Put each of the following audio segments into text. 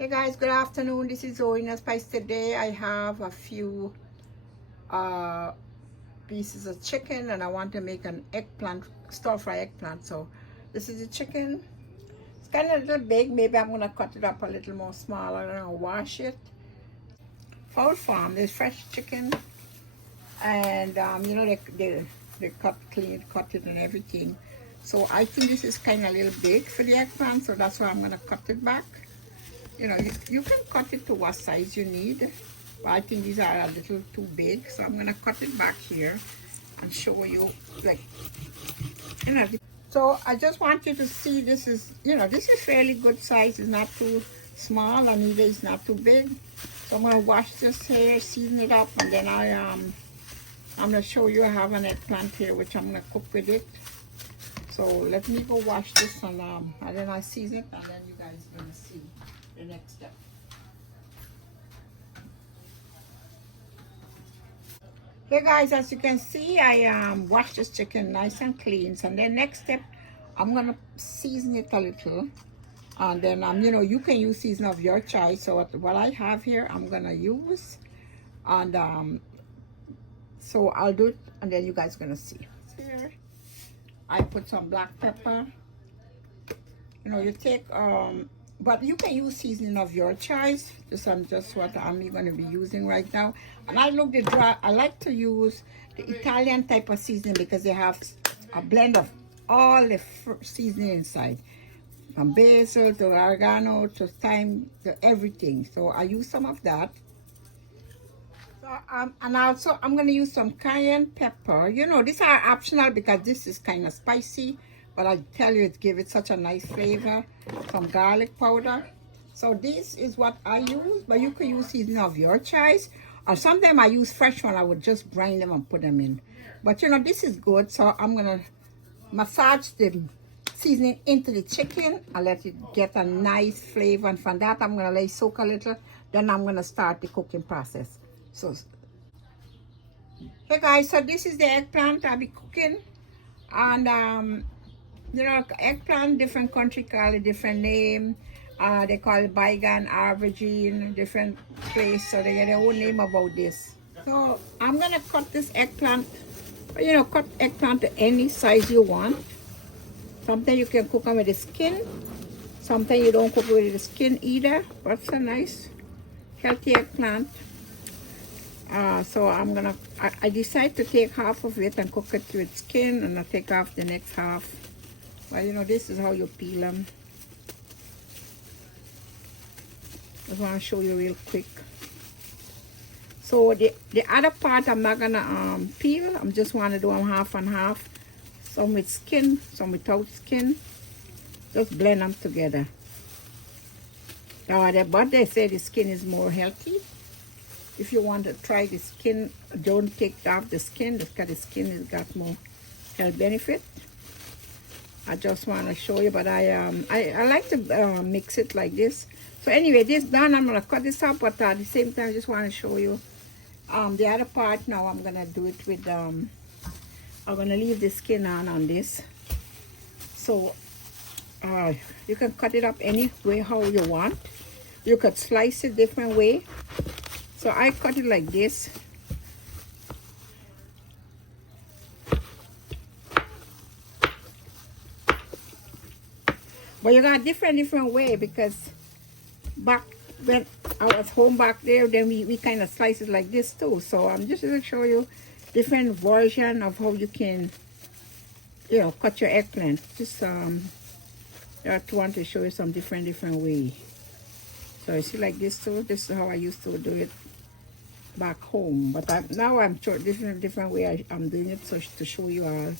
Hey guys, good afternoon. This is Zoe in a Spice. Today I have a few uh, pieces of chicken and I want to make an eggplant, stir fry eggplant. So this is the chicken. It's kind of a little big. Maybe I'm going to cut it up a little more smaller and I'll wash it. Fowl Farm, there's fresh chicken and you know they cut clean, cut it and everything. So I think this is kind of a little big for the eggplant, so that's why I'm going to cut it back. You know, you can cut it to what size you need, but I think these are a little too big, so I'm gonna cut it back here and show you, like, you know. So I just want you to see this is, you know, this is fairly good size. It's not too small and either it's not too big. So I'm gonna wash this here, season it up, and then I'm gonna show you I have an eggplant here which I'm gonna cook with it. So let me go wash this and then I season it, and then you guys are gonna see the next step. Here guys, as you can see, I washed this chicken nice and clean. So then next step, I'm gonna season it a little, and then you know, you can use season of your choice. So what I have here, I'm gonna use, and so I'll do it, and then you guys are gonna see. Here, I put some black pepper. You know, you take but you can use seasoning of your choice. Just what I'm going to be using right now. And I like to use the Italian type of seasoning because they have a blend of all the seasoning inside, from basil to oregano to thyme to everything. So I use some of that. So, and also I'm going to use some cayenne pepper. You know, these are optional because this is kind of spicy, but I tell you, it gives it such a nice flavor. Some garlic powder. So this is what I use, but you can use seasoning of your choice. Or sometimes I use fresh one. I would just grind them and put them in. But you know, this is good. So I'm going to massage the seasoning into the chicken and let it get a nice flavor. And from that, I'm going to let it soak a little. Then I'm going to start the cooking process. So, hey guys, so this is the eggplant I'll be cooking. And you know, eggplant, different country call it different name. They call it bygone, aubergine, different place. So they get their own name about this. So I'm gonna cut this eggplant. You know, cut eggplant to any size you want. Sometimes you can cook them with the skin. Sometimes you don't cook with the skin either. But it's a nice, healthy eggplant. So I decide to take half of it and cook it with skin, and I take off the next half. Well, you know, this is how you peel them. I just want to show you real quick. So the other part I'm not gonna peel. I'm just want to do them half and half. Some with skin, some without skin. Just blend them together. Now, but they say the skin is more healthy. If you want to try the skin, don't take off the skin because the skin has got more health benefit. I just want to show you, but I like to mix it like this. So anyway, this done. I'm gonna cut this up, but at the same time, I just want to show you the other part. Now I'm gonna do it with I'm gonna leave the skin on this. So you can cut it up any way how you want. You could slice it different way. So I cut it like this. But you got different way because back when I was home back there, then we kind of slice it like this too. So I'm just going to show you different version of how you can, you know, cut your eggplant. Just I want to show you some different way. So you see like this too. This is how I used to do it back home. But now I'm showing different way I'm doing it, so to show you all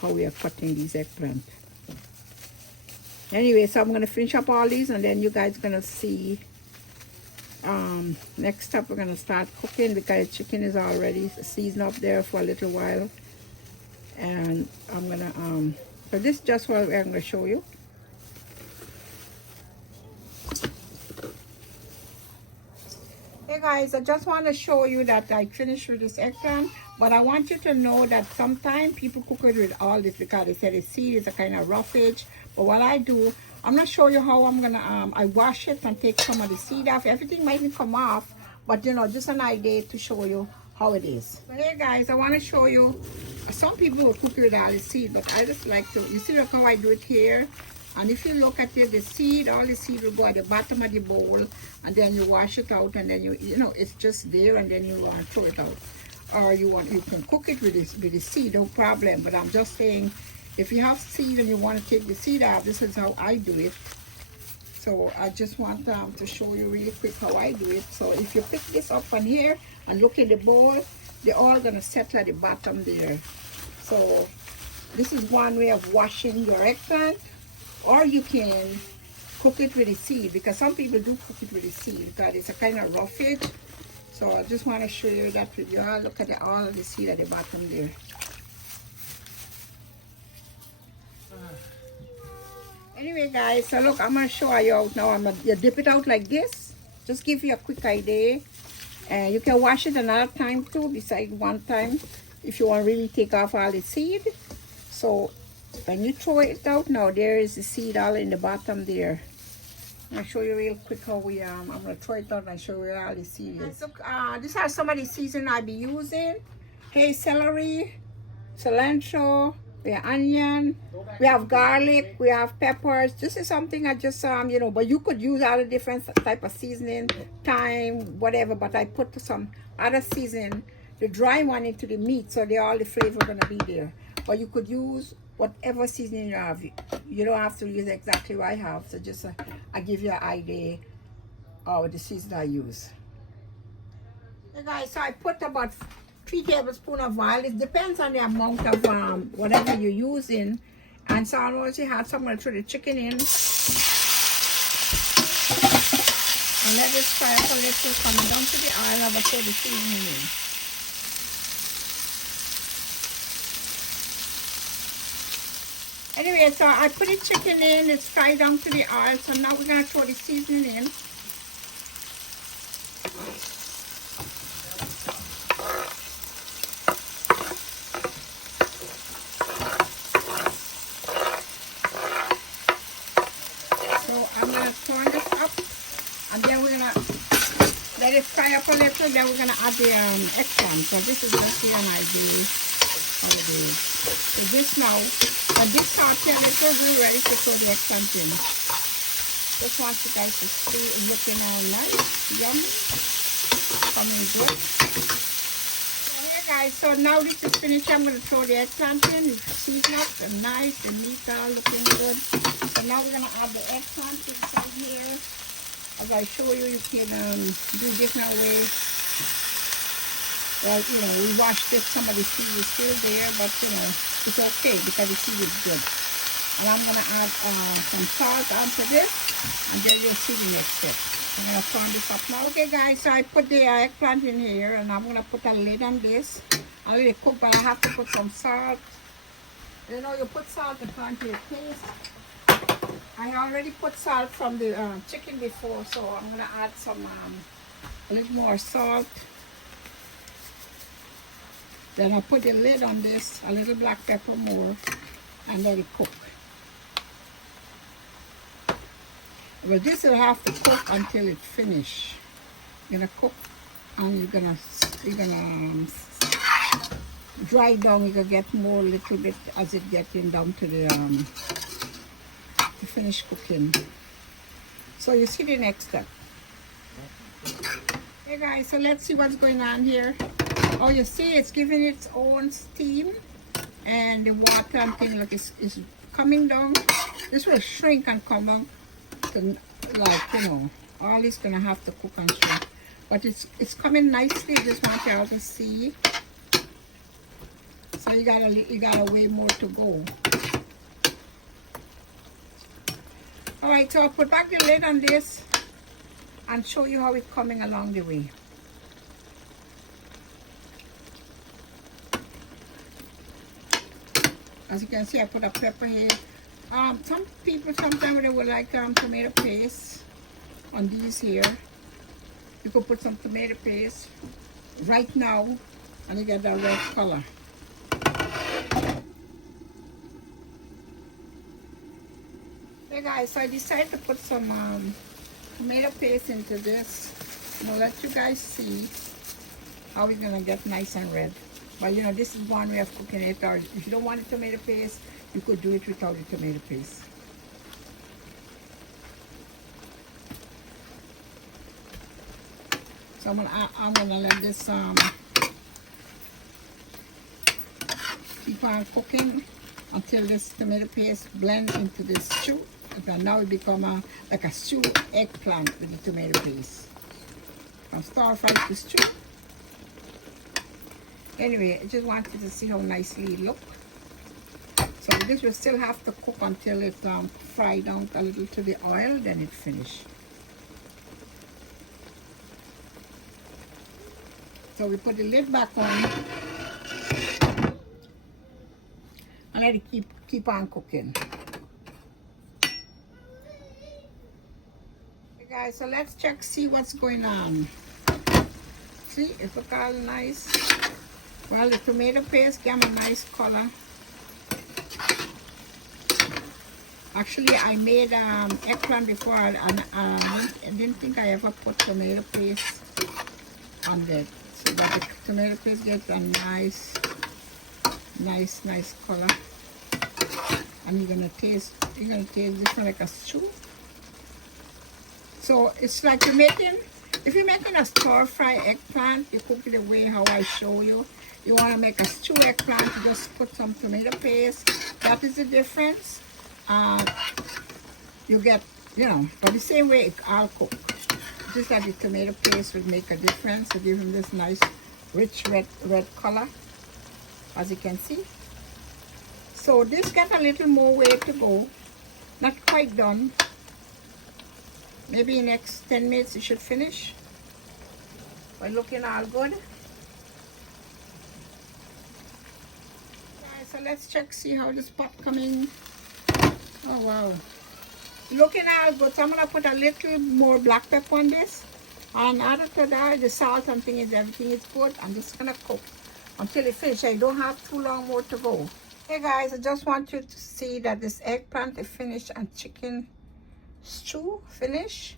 how we are cutting these eggplant. Anyway, so I'm going to finish up all these, and then you guys are going to see next up we're going to start cooking because the chicken is already seasoned up there for a little while. And I'm going to so this is just what I'm going to show you. Hey guys, I just want to show you that I finished with this eggplant, but I want you to know that sometimes people cook it with all this because they say the seed is a kind of roughage. But what I do, I'm gonna show you how I'm gonna I wash it and take some of the seed off. Everything mightn't come off, but you know, just an idea to show you how it is. So here guys, I want to show you, some people will cook it with all the seed, but I just like to, you see look how I do it here. And if you look at it, the seed, all the seed will go at the bottom of the bowl, and then you wash it out, and then you know, it's just there, and then you throw it out. Or you can cook it with the seed, no problem. But I'm just saying, if you have seed and you want to take the seed out, this is how I do it. So I just want to show you really quick how I do it. So if you pick this up on here and look in the bowl, they're all gonna settle at the bottom there. So this is one way of washing your eggplant, or you can cook it with the seed, because some people do cook it with the seed because it's a kind of roughage. So I just want to show you that with you all. Look at all of the seed at the bottom there. Anyway guys, so look, I'm going to show you out now. I'm going to dip it out like this. Just give you a quick idea. And you can wash it another time too, besides one time, if you want to really take off all the seed. So when you throw it out now, there is the seed all in the bottom there. I'll show you real quick how we I'm gonna throw it out and show you where all the seed is. Look, these are some of the seasoning I'll be using. Hey, celery, cilantro, we have onion, we have garlic, we have peppers. This is something I just you know, but you could use all the different type of seasoning, thyme, whatever. But I put some other seasoning, the dry one, into the meat, so all the flavor gonna be there. But you could use whatever seasoning you have. You don't have to use exactly what I have. So just I give you an idea of the seasoning I use. Hey guys, so I put about 3 tablespoons of oil. It depends on the amount of whatever you're using. And so I already had some. I'm going to throw the chicken in. And let this fry up a little, coming down to the oil. I will throw the seasoning in. Anyway, so I put the chicken in, it's fried down to the oil, so now we're going to throw the seasoning in. So I'm going to turn this up, and then we're going to let it fry up a little, then we're going to add the eggplant. So this is just here, and I do how it is. So this now, this saute a little, we're ready to throw the eggplant in. Just want you guys to see it looking all nice, yummy, coming good. So here guys, so now this is finished, I'm going to throw the eggplant in. It's seasoned up and nice, the meat all looking good. So now we're going to add the eggplant inside here. As I show you, you can do different ways. Well, you know, we washed it, some of the seed is still there, but you know, it's okay because the seed is good. And I'm going to add some salt onto this, and then you'll see the next step. I'm going to turn this up now. Okay guys, so I put the eggplant in here, and I'm going to put a lid on this. I let it cook, but I have to put some salt. You know, you put salt according to your taste. I already put salt from the chicken before, so I'm going to add some, a little more salt. Then I put the lid on this, a little black pepper more, and let it cook. Well, this will have to cook until it finish. You're gonna cook, and you're gonna dry down. You're gonna get more little bit as it getting down to the finish cooking. So you see the next step. Hey guys, so let's see what's going on here. Oh, you see, it's giving its own steam, and the water and thing like is coming down. This will shrink and come out, to, like, you know, all is gonna have to cook and shrink. But it's coming nicely. Just want you all to see. So you got a way more to go. All right, so I'll put back the lid on this and show you how it's coming along the way. As you can see, I put a pepper here. Some people sometimes they would like tomato paste on these here. You could put some tomato paste right now, and you get that red color. Hey guys. Guys, so I decided to put some tomato paste into this. I'll let you guys see how it's gonna get nice and red. But you know, this is one way of cooking it. Or if you don't want the tomato paste, you could do it without the tomato paste. So I'm gonna let this keep on cooking until this tomato paste blends into this stew. And now it become like a stew eggplant with the tomato paste. From stir fry to stew. Anyway, I just wanted to see how nicely it looks. So this will still have to cook until it's fried down a little to the oil, then it's finished. So we put the lid back on and let it keep on cooking. Okay guys, so let's check, see what's going on. See, it looks all nice. Well, the tomato paste gave a nice color. Actually, I made eggplant before, and I didn't think I ever put tomato paste on that. So that the tomato paste gets a nice color. And you're gonna taste this one like a stew. So it's like if you're making a stir fry eggplant, you cook it the way how I show you. You want to make a stew eggplant, you just put some tomato paste. That is the difference. You get, you know, but the same way it all cook. Just like the tomato paste would make a difference to give them this nice, rich red color, as you can see. So this got a little more way to go. Not quite done. Maybe in the next 10 minutes it should finish. But looking all good. So let's check, see how this pot coming. Oh wow, looking all good. So I'm gonna put a little more black pepper on this, and add to that the salt and everything is good. I'm just gonna cook until it finishes. I don't have too long more to go. Hey guys, I just want you to see that this eggplant is finished and chicken stew finished,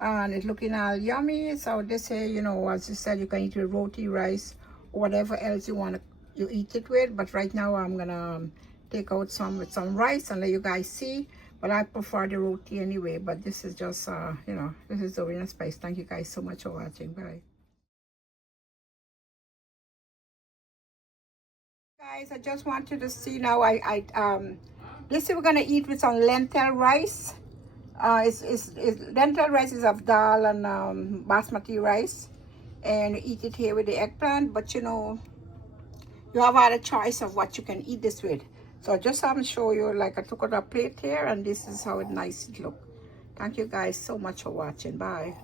and it's looking all yummy. So this here, you know, as you said, you can eat with roti, rice, or whatever else you eat it with. But right now I'm gonna take out some with some rice and let you guys see. But I prefer the roti anyway. But this is just you know, this is the winner spice. Thank you guys so much for watching. Bye guys, I just want you to see now. This we're gonna eat with some lentil rice. Lentil rice is of dal and basmati rice, and you eat it here with the eggplant. But you know, you have other choice of what you can eat this with. So just show you, like I took out a plate here, and this is how it nice it look. Thank you guys so much for watching. Bye.